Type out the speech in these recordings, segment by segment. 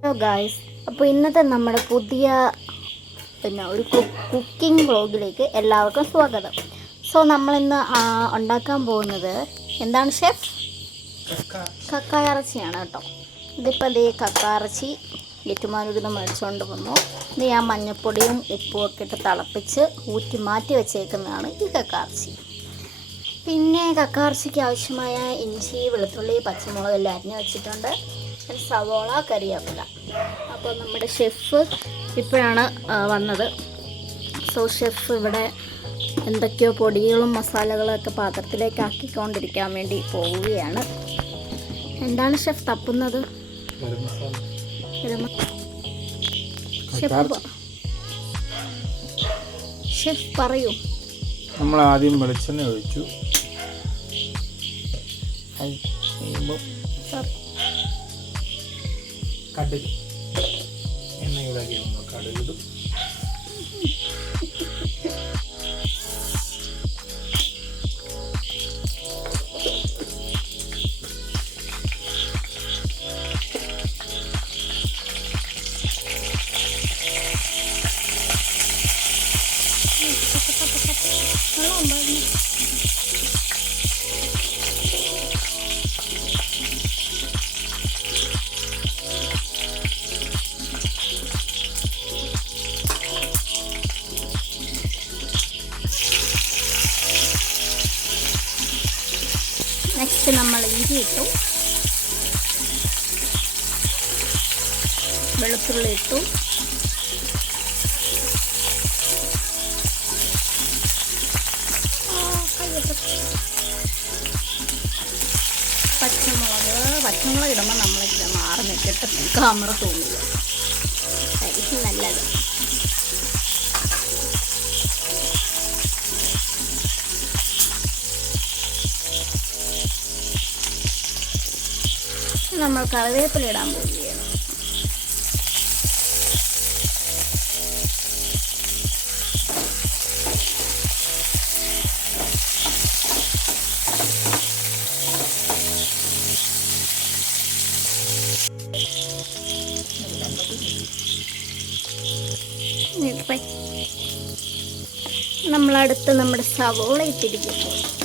Hello guys അപ്പോൾ ഇന്നത്തെ നമ്മുടെ പുതിയ പിന്നെ ഒരു കുക്കിംഗ് വ്ളോഗിലേക്ക് എല്ലാവർക്കും സ്വാഗതം. സോ നമ്മളിന്ന് ഉണ്ടാക്കാൻ പോകുന്നത് എന്താണ് ഷെഫ് കക്കായിറച്ചിയാണ് കേട്ടോ. ഇതിപ്പോൾ ദേ കക്കായിറച്ചി ഏറ്റുമാനൂരിൽ നിന്ന് മേടിച്ചുകൊണ്ട് വന്നു. ഇത് ഞാൻ മഞ്ഞപ്പൊടിയും ഉപ്പും ഒക്കെ ഇട്ട് തിളപ്പിച്ച് ഊറ്റി മാറ്റി വെച്ചേക്കുന്നതാണ് ഈ കക്കായിറച്ചി. പിന്നെ കക്കായിറച്ചിക്ക് ആവശ്യമായ ഇഞ്ചി വെളുത്തുള്ളി പച്ചമുളക് എല്ലാം അരിഞ്ഞ് വെച്ചിട്ടുണ്ട്. സവോള കറിവേപ്പില അപ്പോൾ നമ്മുടെ ഷെഫ് ഇപ്പോഴാണ് വന്നത്. സോ ഷെഫ് ഇവിടെ എന്തൊക്കെയോ പൊടികളും മസാലകളൊക്കെ ഒക്കെ പാത്രത്തിലേക്ക് ആക്കിക്കൊണ്ടിരിക്കാൻ വേണ്ടി പോവുകയാണ്. എന്താണ് ഷെഫ് തപ്പുന്നത്? ഷെഫ് പറയൂ. നമ്മൾ ആദ്യം വെളിച്ചെണ്ണ ഒഴിച്ചു. കഴിയുമ്പോൾ കടുക്. എണ്ണ ഇതാക്കി നമ്മൾ കടുകിടും നെക്സ്റ്റ് നമ്മൾ ഇഞ്ചി ഇട്ടു. വെളുത്തുള്ളി ഇട്ടു. പച്ചമുളക് പച്ചമുളക് ഇടുമ്പോൾ നമ്മൾ മാറി നിൽക്കട്ടെ. ക്യാമറ തോന്നില്ല. അരിക്കും നല്ലത്. നമ്മൾ കറിവേപ്പില ഇടാൻ പോവുകയാണ്. നമ്മളടുത്ത് നമ്മുടെ സവോള ഇട്ടിരിക്കുന്നു.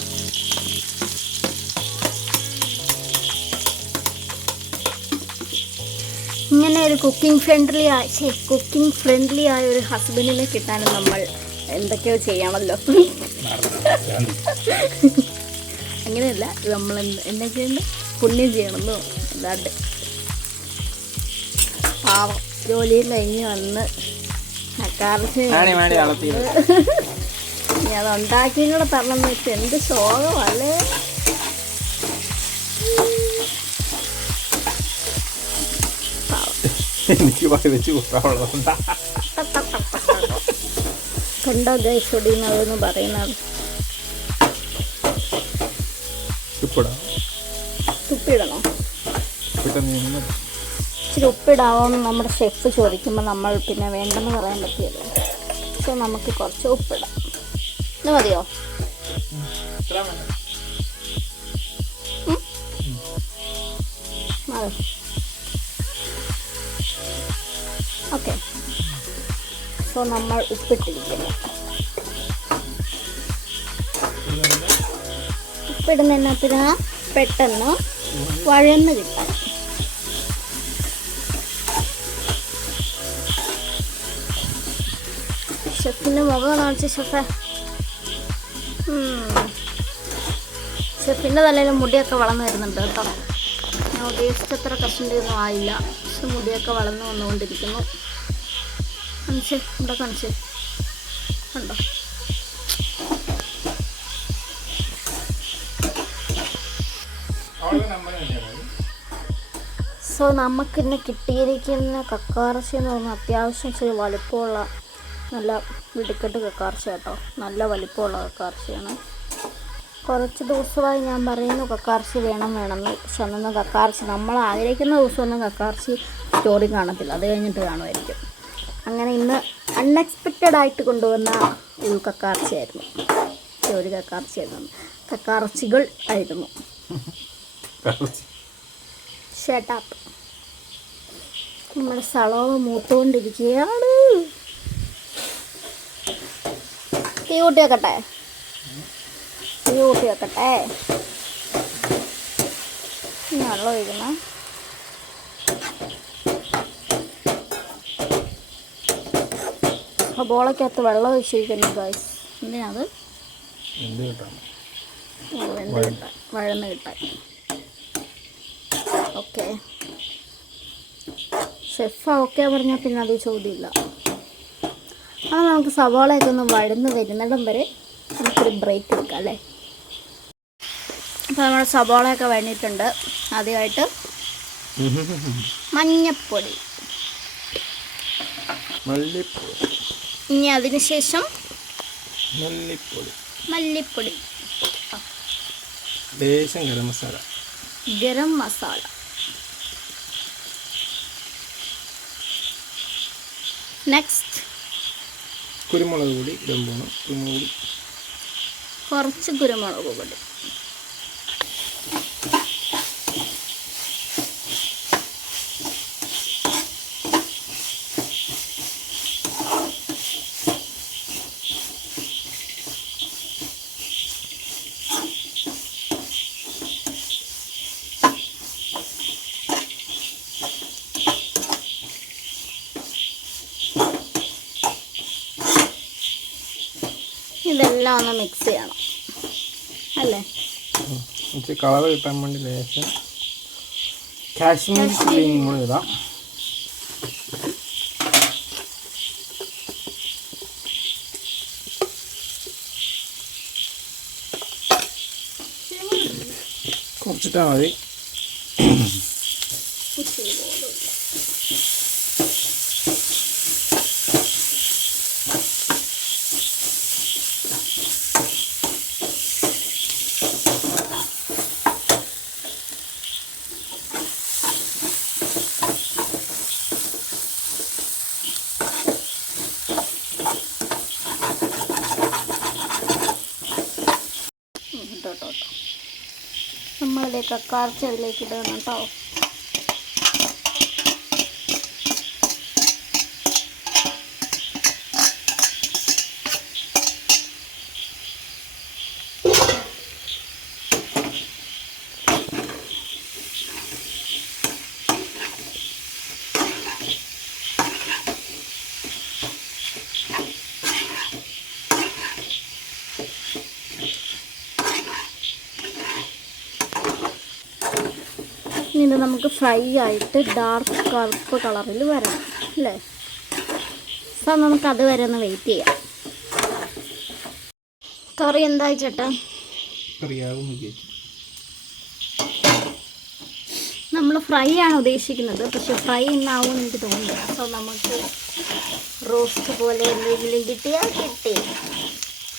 ഇങ്ങനെ ഒരു കുക്കിംഗ് ഫ്രണ്ട്ലി ആയ കുക്കിംഗ് ഫ്രണ്ട്ലി ആയ ഒരു ഹസ്ബൻഡിനെ കിട്ടാനും നമ്മൾ എന്തൊക്കെയോ ചെയ്യണമല്ലോ അങ്ങനെയല്ല നമ്മൾ എന്തൊക്കെയുണ്ട് പുണ്യം ചെയ്യണമെന്നോ എന്താണ്ട് പാവം ജോലിയും കഴിഞ്ഞ് വന്ന് അളത്തിയത് ഞാൻ ഉണ്ടാക്കിയും കൂടെ തരണം എന്ന് വെച്ചാൽ എന്ത് ശോകമല്ലേ? എനിക്ക് വായി വെച്ച് കുത്താവുള്ളതുണ്ടാ കണ്ടോ ഗൈസ് ഒടിയുന്നതെന്ന് പറയുന്നത്. തുപ്പിടണോ ഇച്ചിരി ഉപ്പിടാവോന്ന് നമ്മുടെ ഷെഫ് ചോദിക്കുമ്പോൾ നമ്മൾ പിന്നെ വേണ്ടെന്ന് പറയാൻ പറ്റിയല്ലോ. സോ നമുക്ക് കുറച്ച് ഉപ്പിടാം. ഇത് മതിയോ? മതി. ഓക്കെ. സോ നമ്മൾ ഉപ്പിട്ടിരിക്കുന്നു. ഉപ്പിടുന്നതിനകത്തിന് പെട്ടെന്ന് വഴന്ന് കിട്ടാൻ. ഷെഫിന്റെ മുഖം കാണിച്ച ഷെഫെ. ഷെഫിന്റെ തലയിൽ മുടിയൊക്കെ വളർന്നു വരുന്നുണ്ട് കേട്ടോ. ഞാൻ ഉദ്ദേശിച്ചത്ര ഒന്നും ആയില്ല. പക്ഷെ മുടിയൊക്കെ വളർന്നു വന്നുകൊണ്ടിരിക്കുന്നു. കാണിച്ചേ ഇവിടെ കാണിച്ചേ? ഉണ്ടോ? സോ നമുക്കിന്ന് കിട്ടിയിരിക്കുന്ന കക്കാർച്ചി എന്ന് പറഞ്ഞാൽ അത്യാവശ്യം ഇച്ചിരി വലിപ്പമുള്ള നല്ല വെടിക്കെട്ട് കക്കാർച്ച കേട്ടോ നല്ല വലുപ്പമുള്ള കക്കാർച്ചയാണ് കുറച്ച് ദിവസമായി ഞാൻ പറയുന്നു കക്കാർച്ചി വേണം വേണമെന്ന് പക്ഷെ അന്നൊന്നും കക്കാർച്ചി നമ്മൾ ആഗ്രഹിക്കുന്ന ദിവസമൊന്നും കക്കാർച്ചി സ്റ്റോറി കാണത്തില്ല. അത് കഴിഞ്ഞിട്ട് കാണുമായിരിക്കും. അങ്ങനെ ഇന്ന് അൺഎക്സ്പെക്റ്റഡ് ആയിട്ട് കൊണ്ടുവന്ന ഒരു കക്കാർച്ചയായിരുന്നു. ഒരു കക്കാർച്ചയായിരുന്നു. കക്കാർച്ചികൾ ആയിരുന്നു. ഷട്ടപ്പ് നമ്മുടെ സളവ് മൂത്തുകൊണ്ടിരിക്കുകയാണ് തീ കൂട്ടി വെക്കട്ടെ? തീ കൂട്ടി വെക്കട്ടെ? വെള്ളം ഒഴിക്കണം. ബോളക്കകത്ത് വെള്ളം ഒഴിച്ചിരിക്കുന്നു ഗായ്സ് എന്തിനാത് വെന്ത് കിട്ടാൻ വഴന്ന് കിട്ടാൻ ഓക്കെ. ഷെഫ് ഓക്കെ പറഞ്ഞാൽ പിന്നെ അത് ചോദ്യമില്ല. അത് നമുക്ക് സവാളയൊക്കെ ഒന്ന് വഴന്ന് വരുന്നിടം വരെ നമുക്കൊരു ബ്രേക്ക് എടുക്കാം അല്ലേ? അപ്പോൾ നമ്മുടെ സവാളയൊക്കെ വഴന്നിട്ടുണ്ട് ആദ്യമായിട്ട് മഞ്ഞപ്പൊടി. മല്ലിപ്പൊടി. ഇനി അതിനുശേഷം മല്ലിപ്പൊടി. മല്ലിപ്പൊടി. ലേശം ഗരം മസാല. ഗരം മസാല. നെക്സ്റ്റ് കുരുമുളക് പൊടി ഇടാൻ പോകണം കുരുമുളക് പൊടി. കുറച്ച് കുരുമുളക് പൊടി. ഇതെല്ലാം ഒന്ന് മിക്സ് ചെയ്യണം. അല്ലേ? ഇച്ചിരി കളർ കിട്ടാൻ വേണ്ടി ലേശം കാശ്മീർ ചില്ലിയും കൂടെ ഇടാം. കുറച്ചിട്ടാൽ മതി ഉം, ഇട്ടോ, ഇട്ടോ, ഇട്ടോ. നമ്മളിതേക്ക് കറച്ച് അതിലേക്ക് ഇടണം കേട്ടോ ഇനി ഇത് നമുക്ക് ഫ്രൈ ആയിട്ട് ഡാർക്ക് കറുപ്പ് കളറിൽ വരണം അല്ലേ? അപ്പം നമുക്ക് അതുവരെ ഒന്ന് വെയിറ്റ് ചെയ്യാം. കറി എന്തായി ചേട്ടാ? നമ്മൾ ഫ്രൈ ആണ് ഉദ്ദേശിക്കുന്നത് പക്ഷെ ഫ്രൈ ഇന്നാവും എനിക്ക് തോന്നുന്നു സോ നമുക്ക് റോസ്റ്റ് പോലെ എന്തെങ്കിലും കിട്ടിയാൽ കിട്ടി.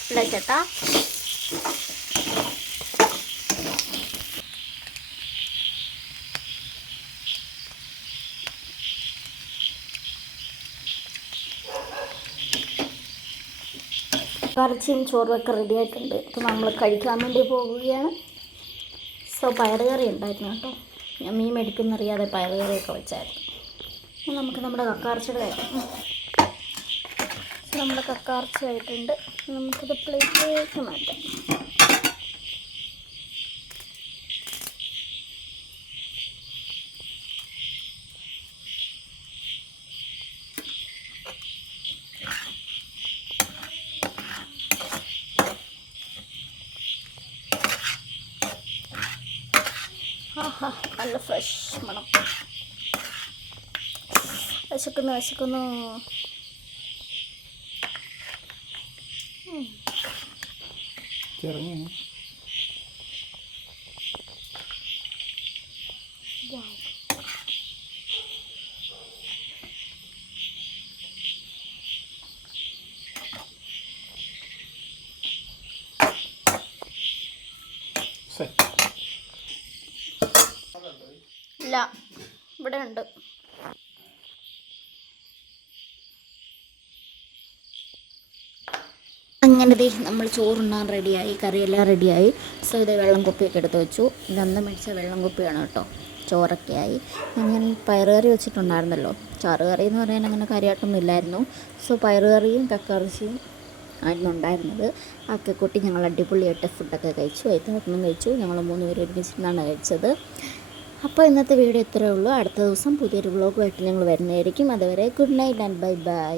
അല്ലേ ചേട്ടാ? കറച്ചിയും ചോറൊക്കെ റെഡി ആയിട്ടുണ്ട്. അപ്പോൾ നമ്മൾ കഴിക്കാൻ വേണ്ടി പോവുകയാണ്. സോ പയറുകറി ഉണ്ടായിരുന്നു കേട്ടോ. ഞാൻ മീൻ മേടിക്കുന്നറിയാതെ പയറുകറിയൊക്കെ വെച്ചായിരുന്നു. നമുക്ക് നമ്മുടെ കക്കാർച്ചയുടെ കഴിക്കാം നമ്മുടെ കക്കാർച്ച ആയിട്ടുണ്ട്. നമുക്കിത് പ്ലേറ്റിലേക്ക് മാറ്റാം. നല്ല ഫ്രഷ് മണം. വിശക്കുന്നു വിശക്കുന്നു. ചെറിയ ഇല്ല. ഇവിടെ ഉണ്ട്. അങ്ങനെ ദേ നമ്മൾ ചോറുണ്ണാൻ റെഡിയായി കറിയെല്ലാം റെഡിയായി. സോ ഇത് വെള്ളം കുപ്പിയൊക്കെ എടുത്ത് വെച്ചു. ഇതന്ന് മേടിച്ച വെള്ളം കുപ്പിയാണ് കേട്ടോ. ചോറൊക്കെ ആയി ഈ പയറുകറി വെച്ചിട്ടുണ്ടായിരുന്നല്ലോ. ചാറുകറി എന്ന് പറയാൻ അങ്ങനെ കാര്യമായിട്ടൊന്നും ഇല്ലായിരുന്നു. സോ പയറുകറിയും കക്കറിച്ചിയും ആയിരുന്നു ഉണ്ടായിരുന്നത്. ഒക്കെ കൂട്ടി ഞങ്ങൾ അടിപൊളിയായിട്ട് ഫുഡൊക്കെ കഴിച്ചു. വൈകുന്നേരം കഴിച്ചു. ഞങ്ങൾ മൂന്ന് പേര് ഒരുമിച്ചിരുന്നാണ് കഴിച്ചത്. അപ്പോൾ ഇന്നത്തെ വീഡിയോ ഇത്രയേ ഉള്ളൂ. അടുത്ത ദിവസം പുതിയൊരു വ്ളോഗുമായിട്ട് ഞങ്ങൾ വരുന്നതായിരിക്കും. അതുവരെ good night and bye bye